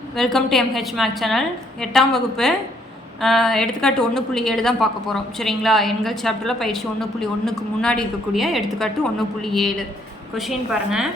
Welcome to MH maths channel. 8ஆம் வகுப்பு எடுத்துக்காட்டு 1.7 தான் பார்க்க போகிறோம். சரிங்களா? எண்கள் சாப்டரில் பயிற்சி 1.1க்கு முன்னாடி இருக்கக்கூடிய எடுத்துக்காட்டு 1.7. கொஷின் பாருங்கள்.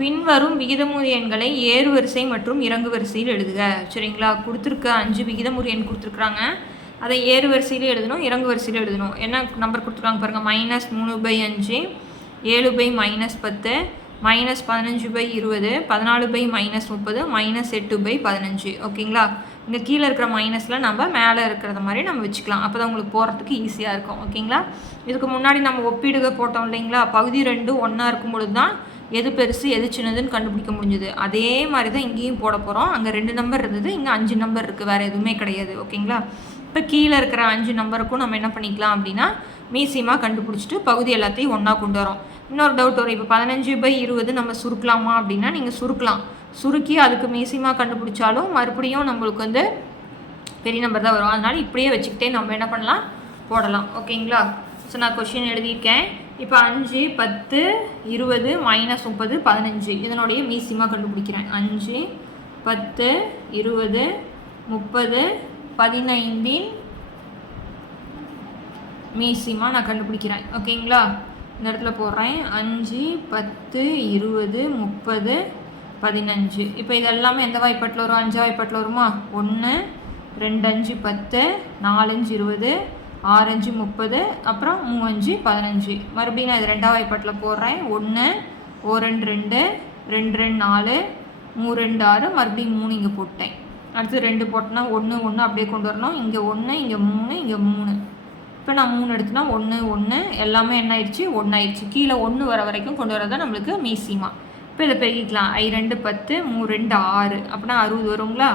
பின்வரும் விகிதமுறு எண்களை ஏறுவரிசை மற்றும் இறங்கு வரிசையில் எழுதுக. சரிங்களா? கொடுத்துருக்க 5 விகிதமுறு எண் கொடுத்துருக்குறாங்க. அதை ஏறு வரிசையில் எழுதணும், இறங்கு வரிசையில் எழுதணும். என்ன நம்பர் கொடுத்துருக்காங்க பாருங்கள். -3/5, 7/-10, -15/20, 14/-30, -8/15. ஓகேங்களா? இங்கே கீழே இருக்கிற மைனஸில் நம்ம மேலே இருக்கிறத மாதிரி நம்ம வச்சுக்கலாம். அப்போ தான் உங்களுக்கு போகிறதுக்கு ஈஸியாக இருக்கும். ஓகேங்களா? இதுக்கு முன்னாடி நம்ம ஒப்பீடுக போட்டோம் இல்லைங்களா? பகுதி 2 ஒன்றா இருக்கும் பொழுது தான் எது பெருசு எது சின்னதுன்னு கண்டுபிடிக்க முடிஞ்சுது. அதே மாதிரி தான் இங்கேயும் போட போகிறோம். அங்கே 2 நம்பர் இருந்தது, இங்கே 5 நம்பர் இருக்குது, வேறு எதுவுமே கிடையாது. ஓகேங்களா? இப்போ கீழே இருக்கிற 5 நம்பருக்கும் நம்ம என்ன பண்ணிக்கலாம் அப்படின்னா மீசியமாக கண்டுபிடிச்சிட்டு பகுதி எல்லாத்தையும் ஒன்றா கொண்டு வரோம். இன்னொரு டவுட் வரும். இப்போ 15/20 நம்ம சுருக்கலாமா அப்படின்னா நீங்கள் சுருக்கலாம். சுருக்கி அதுக்கு மீசியமாக கண்டுபிடிச்சாலும் மறுபடியும் நம்மளுக்கு வந்து பெரிய நம்பர் தான் வரும். அதனால் இப்படியே வச்சுக்கிட்டே நம்ம என்ன பண்ணலாம், போடலாம். ஓகேங்களா? ஸோ நான் கொஷின் எழுதியிருக்கேன். இப்போ 5, 10, 20, -30, 15 இதனுடைய மீசியமாக கண்டுபிடிக்கிறேன். 5, 10, 20, 30, 15 மீசியமாக நான் கண்டுபிடிக்கிறேன். ஓகேங்களா? இந்த இடத்துல போடுறேன். 5, 10, 20, 30, 15. இப்போ இது எல்லாமே எந்த வாய்ப்பாட்டில் வரும்? 5 வாய்ப்பாட்டில் வருமா? 1, 2, 5, 10, 4, 5, 20, 6, 5, 30, அப்புறம் 3, 5, 15. மறுபடியும் நான் இது 2ஆம் வாய்ப்பாட்டில் போடுறேன். 1, 1, 2, 2, 2, 4, 3, 2, 6, மறுபடியும் 3 இங்கே போட்டேன். அடுத்து 2 போட்டோன்னா 1, 1 அப்படியே கொண்டு வரணும். இங்கே 1, இங்கே 3, இங்கே 3. இப்போ நான் 3 எடுத்துனா 1, 1 எல்லாமே என்ன ஆயிடுச்சு? 1 ஆயிடுச்சு. கீழே 1 வர வரைக்கும் கொண்டு வரதான் நம்மளுக்கு மீசியமா. இப்போ இதை பெருகிக்கலாம். I2 10, 3 2 6, அப்படின்னா 60 வருங்களா?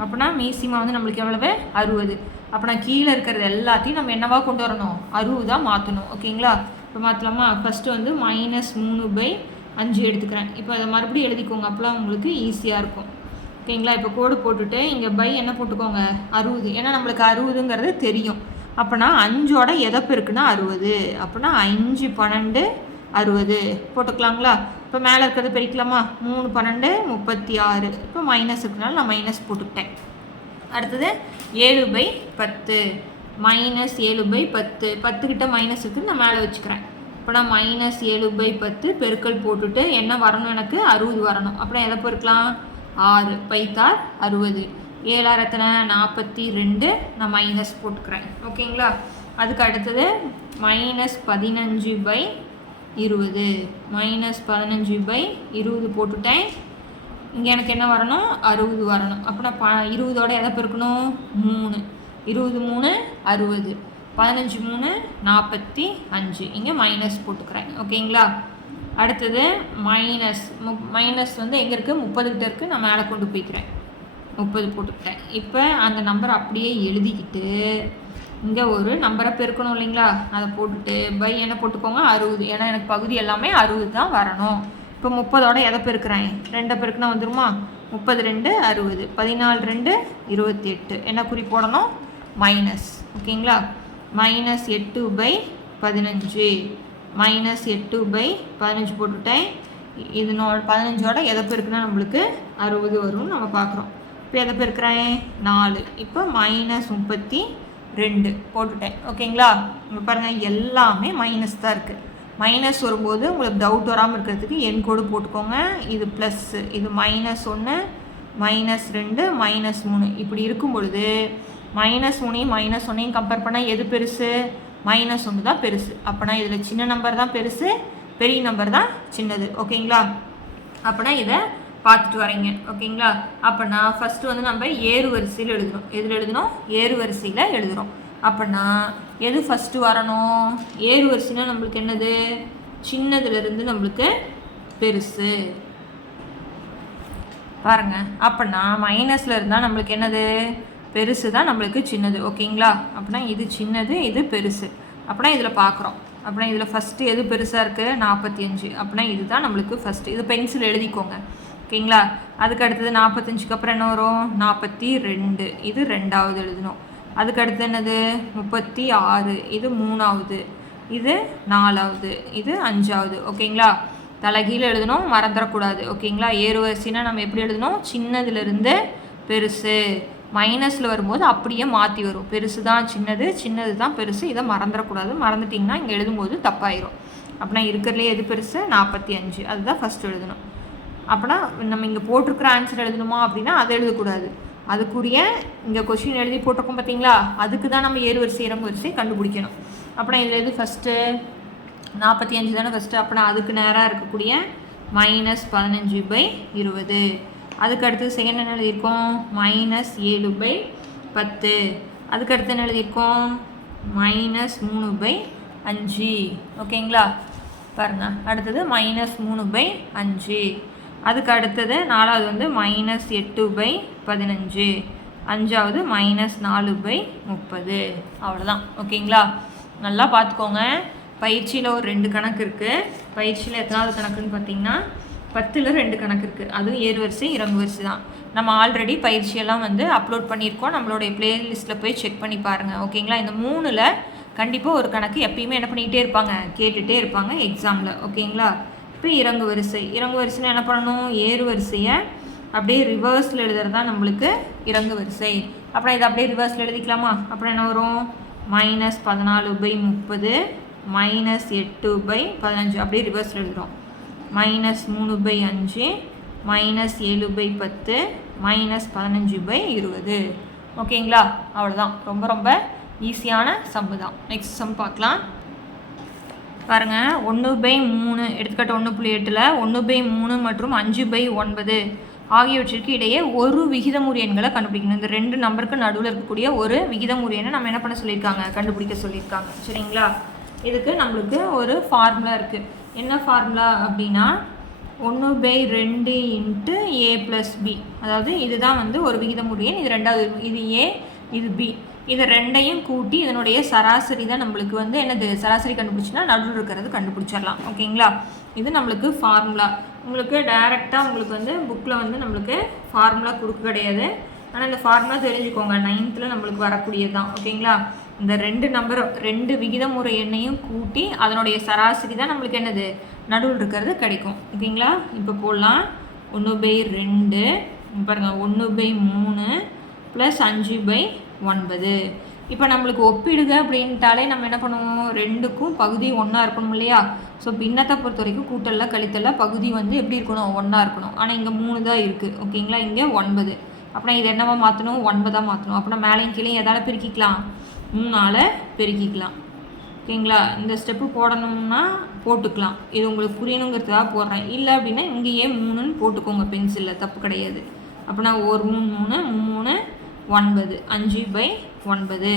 அப்படின்னா மீசியமா வந்து நம்மளுக்கு எவ்வளவு? 60. அப்படின்னா கீழே இருக்கிறது எல்லாத்தையும் நம்ம என்னவா கொண்டு வரணும்? 60 மாற்றணும். ஓகேங்களா? இப்போ மாற்றலாமா? ஃபஸ்ட்டு வந்து -3/5 எடுத்துக்கிறேன். இப்போ அதை மறுபடியும் எழுதிக்கோங்க. அப்போலாம் உங்களுக்கு ஈஸியாக இருக்கும். ஓகேங்களா? இப்போ கோடு போட்டுட்டு இங்கே பை என்ன போட்டுக்கோங்க? 60. ஏன்னா நம்மளுக்கு 60ங்கிறது தெரியும். அப்போனா 5ஓட எதை பெருக்குன்னா 60. அப்படின்னா 5, 12, 60 போட்டுக்கலாங்களா? இப்போ மேலே இருக்கிறது பெருக்கலாமா? 3, 12, 36. இப்போ மைனஸ் இருக்கிறனால நான் மைனஸ் போட்டுக்கிட்டேன். அடுத்தது 7/10, -7/10. 10 கிட்ட மைனஸ் இருக்குது, நான் மேலே வச்சுக்கிறேன். இப்போ நான் -7/10 பெருக்கல் போட்டுட்டு என்ன வரணும்? எனக்கு 60 வரணும். அப்புறம் எதை பெருக்கலாம்? 6 பைத்தார் 60. 7 எத்தனை? 42. நான் மைனஸ் போட்டுக்கிறேன். ஓகேங்களா? அதுக்கு அடுத்தது -15/20, -15/20 போட்டுட்டேன். இங்கே எனக்கு என்ன வரணும்? 60 வரணும். அப்போ நான் 20ஓட எதை பெருக்கணும்? 3. 20 3 60. 15 3 45. இங்கே மைனஸ் போட்டுக்கிறேன். ஓகேங்களா? அடுத்தது மைனஸ் வந்து எங்கே இருக்குது? 30 கிட்ட இருக்குது. நான் மேலே கொண்டு போய்க்கிறேன். 30 போட்டுக்கிட்டேன். இப்போ அந்த நம்பரை அப்படியே எழுதிக்கிட்டு இங்கே ஒரு நம்பரை பெருக்கணும் இல்லைங்களா? அதை போட்டுட்டு பை என்ன போட்டுக்கோங்க? 60. ஏன்னா எனக்கு பகுதி எல்லாமே 60 தான் வரணும். இப்போ 30ஓட எதை பெருக்கிறேன்? 2 பெருக்குனா வந்துருமா? 32 60. 14 2 28. என்ன குறி போடணும்? மைனஸ். ஓகேங்களா? -8/15, -8/15 போட்டுவிட்டேன். இதனோட 15ஓட எதை பெருக்குனா நம்மளுக்கு 60 வரும்னு நம்ம பார்க்குறோம். இப்போ எதை பெருக்கிறேன்? 4. இப்போ -32 போட்டுட்டேன். ஓகேங்களா? இங்கே பாருங்கள், எல்லாமே மைனஸ் தான் இருக்குது. மைனஸ் வரும்போது உங்களுக்கு டவுட் வராமல் இருக்கிறதுக்கு எண் கோடு போட்டுக்கோங்க. இது ப்ளஸ்ஸு, இது -1, -2, -3 இப்படி இருக்கும் பொழுது -1ஐயும் -1ஐயும் கம்பேர் பண்ணால் எது பெருசு? -1 தான் பெருசு. அப்போனா இதில் சின்ன நம்பர் தான் பெருசு, பெரிய நம்பர் தான் சின்னது. ஓகேங்களா? அப்போனா இதை பார்த்துட்டு வரீங்க. ஓகேங்களா? அப்போனா ஃபஸ்ட்டு வந்து நம்ம ஏறு வரிசையில் எழுதுகிறோம். எதில் எழுதணும்? ஏறு வரிசையில் எழுதுகிறோம். அப்போனா எது ஃபஸ்ட்டு வரணும்? ஏறு வரிசைனா நம்மளுக்கு என்னது? சின்னதுலேருந்து நம்மளுக்கு பெருசு பாருங்கள். அப்போனா மைனஸில் இருந்தால் நம்மளுக்கு என்னது? பெருசு தான் நம்மளுக்கு சின்னது. ஓகேங்களா? அப்படின்னா இது சின்னது, இது பெருசு. அப்படின்னா இதில் பார்க்குறோம். அப்படின்னா இதில் ஃபஸ்ட்டு எது பெருசாக இருக்குது? 45. அப்படின்னா இதுதான் நம்மளுக்கு ஃபஸ்ட்டு. இது பென்சில் எழுதிக்கோங்க. ஓகேங்களா? அதுக்கு அடுத்தது 45க்கு அப்புறம் என்ன வரும்? 42. இது 2ஆவது எழுதணும். அதுக்கு அடுத்து என்னது? 36. இது 3ஆவது. இது 4ஆவது. இது 5ஆவது. ஓகேங்களா? தலைகீழ் எழுதணும், மறந்துடக்கூடாது. ஓகேங்களா? ஏறுவரிசைனா நம்ம எப்படி எழுதணும்? சின்னதுலேருந்து பெருசு. மைனஸில் வரும்போது அப்படியே மாற்றி வரும். பெருசு தான் சின்னது, சின்னது தான் பெருசு. இதை மறந்துடக்கூடாது. மறந்துட்டிங்கன்னா இங்கே எழுதும்போது தப்பாயிரும். அப்படின்னா இருக்கிறதுலே எது பெருசு? 45. அதுதான் ஃபஸ்ட் எழுதணும். அப்படின்னா நம்ம இங்கே போட்டிருக்கிற ஆன்சர் எழுதணுமா அப்படின்னா அதை எழுதக்கூடாது. அதுக்குரிய இங்கே கொஷின் எழுதி போட்டிருக்கோம் பார்த்தீங்களா? அதுக்கு தான் நம்ம ஏறுவரிசை இறங்கு வரிசை கண்டுபிடிக்கணும். அப்படின்னா இதில் எது ஃபஸ்ட்டு? 45 தானே ஃபஸ்ட்டு. அப்படின்னா அதுக்கு நேராக இருக்கக்கூடிய -15/20. அதுக்கு அடுத்து செகண்ட் என்ன எழுதியிருக்கோம்? -7/10. அதுக்கு அடுத்து என்ன எழுதியிருக்கோம்? -3/5. ஓகேங்களா? பாருங்கள், அடுத்தது -3/5. அதுக்கு அடுத்தது நாலாவது வந்து -8/15. அஞ்சாவது -4/30. அவ்வளோதான். ஓகேங்களா? நல்லா பார்த்துக்கோங்க. பயிற்சியில் ஒரு 2 கணக்கு இருக்குது. பயிற்சியில் எத்தனாவது கணக்குன்னு பார்த்தீங்கன்னா 10ல் 2 கணக்கு இருக்குது. அதுவும் ஏறுவரிசை இறங்கு வரிசை தான். நம்ம ஆல்ரெடி பயிற்சியெல்லாம் வந்து அப்லோட் பண்ணியிருக்கோம். நம்மளுடைய ப்ளேலிஸ்ட்டில் போய் செக் பண்ணி பாருங்கள். ஓகேங்களா? இந்த 3ல் கண்டிப்பாக ஒரு கணக்கு எப்பயுமே என்ன பண்ணிக்கிட்டே இருப்பாங்க? கேட்டுகிட்டே இருப்பாங்க எக்ஸாமில். ஓகேங்களா? இப்போ இறங்கு வரிசை. இறங்கு வரிசைன்னு என்ன பண்ணணும்? ஏறு வரிசையை அப்படியே ரிவர்ஸில் எழுதுறது தான் நம்மளுக்கு இறங்கு வரிசை. அப்புறம் இதை அப்படியே ரிவர்ஸில் எழுதிக்கலாமா? அப்புறம் என்ன வரும்? -14/30 -8/15. அப்படியே ரிவர்ஸில் எழுதுகிறோம். -3/5 -7/10 -15/20. ஓகேங்களா? அவ்வளோதான். ரொம்ப ரொம்ப ஈஸியான சம்மு தான். நெக்ஸ்ட் சம் பார்க்கலாம். பாருங்கள், 1/3 எடுத்துக்காட்டு 1.8ல் 1/3 மற்றும் 5/9 ஆகியவற்றிற்கு இடையே ஒரு விகிதமுறு எண்களை கண்டுபிடிக்கணும். இந்த 2 நம்பருக்கு நடுவில் இருக்கக்கூடிய ஒரு விகிதமுறு எண்ணை நம்ம என்ன பண்ண சொல்லியிருக்காங்க? கண்டுபிடிக்க சொல்லியிருக்காங்க. சரிங்களா? இதுக்கு நம்மளுக்கு ஒரு ஃபார்முலா இருக்குது. என்ன ஃபார்முலா அப்படின்னா 1/2 × a + b. அதாவது இதுதான் வந்து ஒரு விகிதமுறு எண். இது ரெண்டாவது, இது a, இது b. இதை ரெண்டையும் கூட்டி இதனுடைய சராசரி தான் நம்மளுக்கு வந்து என்னது? சராசரி கண்டுபிடிச்சின்னா நடுவில் இருக்கிறது கண்டுபிடிச்சிடலாம். ஓகேங்களா? இது நம்மளுக்கு ஃபார்முலா. உங்களுக்கு டைரெக்டாக உங்களுக்கு வந்து புக்கில் வந்து நம்மளுக்கு ஃபார்முலா கொடுக்க கிடையாது. ஆனால் இந்த ஃபார்முலா தெரிஞ்சுக்கோங்க, 9th நம்மளுக்கு வரக்கூடியது தான். ஓகேங்களா? இந்த 2 நம்பரும் 2 விகிதமுறை எண்ணையும் கூட்டி அதனுடைய சராசரி தான் நம்மளுக்கு என்னது? நடுவில் இருக்கிறது கிடைக்கும். ஓகேங்களா? இப்போ போடலாம். 1/2 பாருங்கள், 1/3 + 5/9. இப்போ நம்மளுக்கு ஒப்பிடுக அப்படின்ட்டாலே நம்ம என்ன பண்ணுவோம்? 2க்கும் பகுதி ஒன்றா இருக்கணும் இல்லையா? ஸோ பின்னத்தை பொறுத்த வரைக்கும் கூட்டலில் கழித்தலில் பகுதி வந்து எப்படி இருக்கணும்? ஒன்றா இருக்கணும். ஆனால் இங்கே 3 தான் இருக்குது. ஓகேங்களா? இங்கே 9. அப்படின்னா இது என்னவா மாற்றணும்? 9 மாற்றணும். அப்படின்னா மேலேயும் கீழே எதால் பெருக்கிக்கலாம்? 3ஆல் பெருக்கிக்கலாம். ஓகேங்களா? இந்த ஸ்டெப்பு போடணும்னா போட்டுக்கலாம். இது உங்களுக்கு புரியணுங்கிறதுக்காக போடுறேன். இல்லை அப்படின்னா இங்கேயே 3ன்னு போட்டுக்கோங்க பென்சிலில், தப்பு கிடையாது. அப்படின்னா 1 3 3 9 5/9.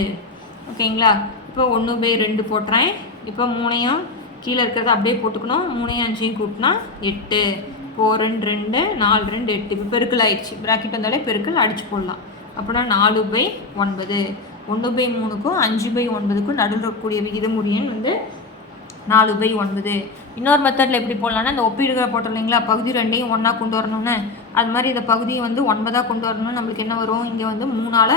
ஓகேங்களா? இப்போ 1/2 போட்டுறேன். இப்போ 3ஐயும் கீழே இருக்கிறத அப்படியே போட்டுக்கணும். 3ஐயும் 5ஐயும் கூட்டினா 8. 4 2 2 4 2 8. இப்போ பெருக்கல் ஆயிடுச்சு. ப்ராக்கெட் வந்தாலே பெருக்கல் அடிச்சு போடலாம். அப்படின்னா 4/9. 1/3க்கும் 5/9க்கும் நடுவில் இருக்கக்கூடிய விகிதமுறு எண் வந்து 4/9. இன்னொரு மெத்தடில் எப்படி போடலான்னா, இந்த ஒப்பீடுகளை போட்டோம் இல்லைங்களா? பகுதி 2ஐயும் ஒன்றா கொண்டு வரணும்னு. அது மாதிரி இந்த பகுதியை வந்து 9ஆக கொண்டு வரணும்னு நம்மளுக்கு என்ன வரும்? இங்கே வந்து 3ஆல்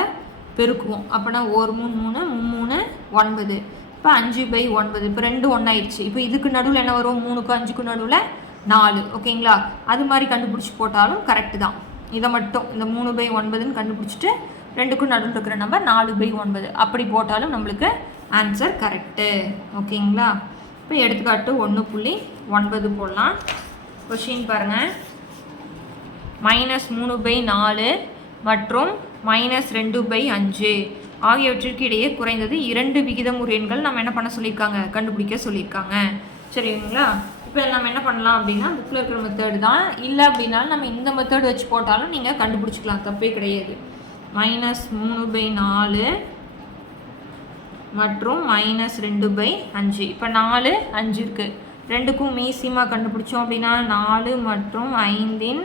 பெருக்குவோம். அப்படின்னா 1 3 3 3 9. இப்போ 5/9. இப்போ 2 ஒன்றாயிடுச்சு. இப்போ இதுக்கு நடுவில் என்ன வரும்? 3க்கும் 5க்கும் நடுவில் 4. ஓகேங்களா? அது மாதிரி கண்டுபிடிச்சி போட்டாலும் கரெக்டு தான். இதை மட்டும் இந்த 3/9ன்னு கண்டுபிடிச்சிட்டு 2க்கும் நடுவில் இருக்கிற நம்பர் 4/9 அப்படி போட்டாலும் நம்மளுக்கு ஆன்சர் கரெக்டு. ஓகேங்களா? இப்போ எடுத்துக்காட்டு 1.9 போடலாம். கொஷின் பாருங்கள். -3/4 மற்றும் -2/5 ஆகியவற்றிற்கு இடையே குறைந்தது 2 விகிதமுறு எண்கள் நம்ம என்ன பண்ண சொல்லியிருக்காங்க? கண்டுபிடிக்க சொல்லியிருக்காங்க. சரிங்களா? இப்போ நம்ம என்ன பண்ணலாம் அப்படின்னா, புக்கில் இருக்கிற மெத்தடு தான். இல்லை அப்படின்னாலும் நம்ம இந்த மெத்தட் வச்சு போட்டாலும் நீங்கள் கண்டுபிடிச்சிக்கலாம், தப்பே கிடையாது. -3/4 மற்றும் -2/5. இப்போ 4 5 இருக்குது. 2க்கும் மீசிமா கண்டுபிடிச்சோம் அப்படின்னா 4 மற்றும் 5இன்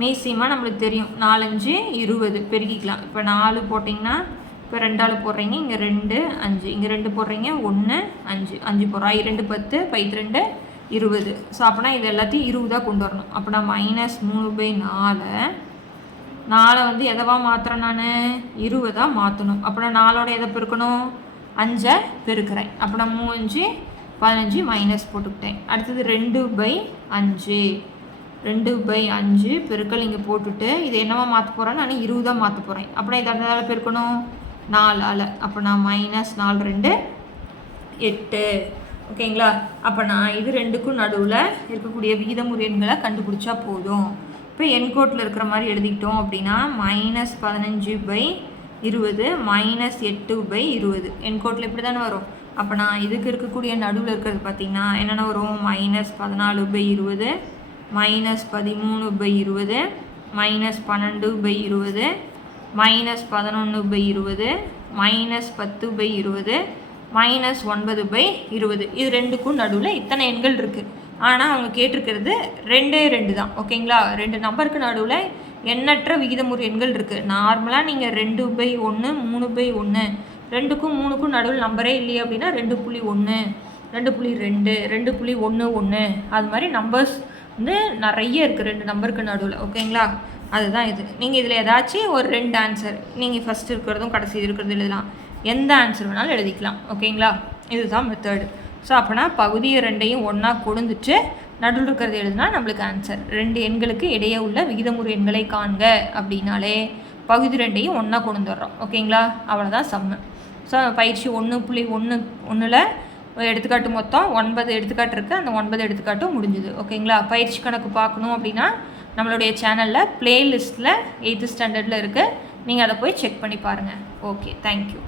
மீசிமா நம்மளுக்கு தெரியும். 4 5 20 பெருக்கிக்கலாம். இப்போ 4 போட்டிங்கன்னா இப்போ 2ஆல் போடுறீங்க. இங்கே 2 5, இங்கே 2 போடுறீங்க. 1 5 5 போடுறா. 2 10 2 20. ஸோ அப்படின்னா இது எல்லாத்தையும் 20ஆக கொண்டு வரணும். அப்படின்னா -3/4 4 வந்து எதவா மாற்றுறேன்? நான் 20ஆக மாற்றணும். அப்படின்னா 4ஓட எதை பெருக்கணும்? 5ஐ பெருக்கிறேன். அப்படின்னா 3 5 15 மைனஸ் போட்டுக்கிட்டேன். அடுத்தது 2/5 2/5 பெருக்கல் இங்கே போட்டுட்டு இது என்னவா மாற்ற போகிறேன், நான் 20 மாற்ற போகிறேன். அப்படின்னா இதை எதால் பெருக்கணும், 4ஆல். அப்போ நான் -4 2 8. ஓகேங்களா? அப்போ நான் இது ரெண்டுக்கும் நடுவில் இருக்கக்கூடிய விகிதமுறு எண்களை கண்டுபிடிச்சா போதும். இப்போ எண்கோட்டில் இருக்கிற மாதிரி எழுதிக்கிட்டோம் அப்படின்னா -15/20 -8/20 எண்கோட்டில் இப்படி தானே வரும். அப்போ நான் இதுக்கு இருக்கக்கூடிய நடுவில் இருக்கிறது பார்த்திங்கன்னா என்னென்ன வரும், -14/20 -13/20 -12/20 -11/20 -10/20 -9/20. இது ரெண்டுக்கும் நடுவில் இத்தனை எண்கள் இருக்குது. ஆனால் அவங்க கேட்டிருக்கிறது 2 தான். ஓகேங்களா? 2 நம்பருக்கு நடுவில் எண்ணற்ற விகிதமுறு எண்கள் இருக்குது. நார்மலாக நீங்கள் 2/1 3/1 2க்கும் 3க்கும் நடுவில் நம்பரே இல்லையே அப்படின்னா 2.1 2.2 2.11 அது மாதிரி நம்பர்ஸ் வந்து நிறைய இருக்குது 2 நம்பருக்கு நடுவில். ஓகேங்களா? அதுதான் இது. நீங்கள் இதில் ஏதாச்சும் ஒரு 2 ஆன்சர் நீங்கள் ஃபஸ்ட்டு இருக்கிறதும் கடைசி இருக்கிறது எழுதலாம். எந்த ஆன்சர் வேணாலும் எழுதிக்கலாம். ஓகேங்களா? இதுதான் மெத்தடு. ஸோ அப்போனா பகுதி 2ஐயும் ஒன்றா கொடுந்துட்டு நடுவில் இருக்கிறது எழுதுனா நம்மளுக்கு ஆன்சர். 2 எண்களுக்கு இடையே உள்ள விகிதமுறு எண்களை காண்க அப்படின்னாலே பகுதி 2ஐயும் ஒன்றா கொண்டு வர்றோம். ஓகேங்களா? அவ்வளோதான் சம்மு. ஸோ பயிற்சி 1.1ல் எடுத்துக்காட்டு மொத்தம் 9 எடுத்துக்காட்டு இருக்குது. அந்த 9 எடுத்துக்காட்டும் முடிஞ்சுது. ஓகேங்களா? பயிற்சி கணக்கு பார்க்கணும் அப்படின்னா நம்மளுடைய சேனலில் ப்ளேலிஸ்ட்டில் 8th ஸ்டாண்டர்டில் இருக்குது. நீங்கள் அதை போய் செக் பண்ணி பாருங்கள். Okay, thank you.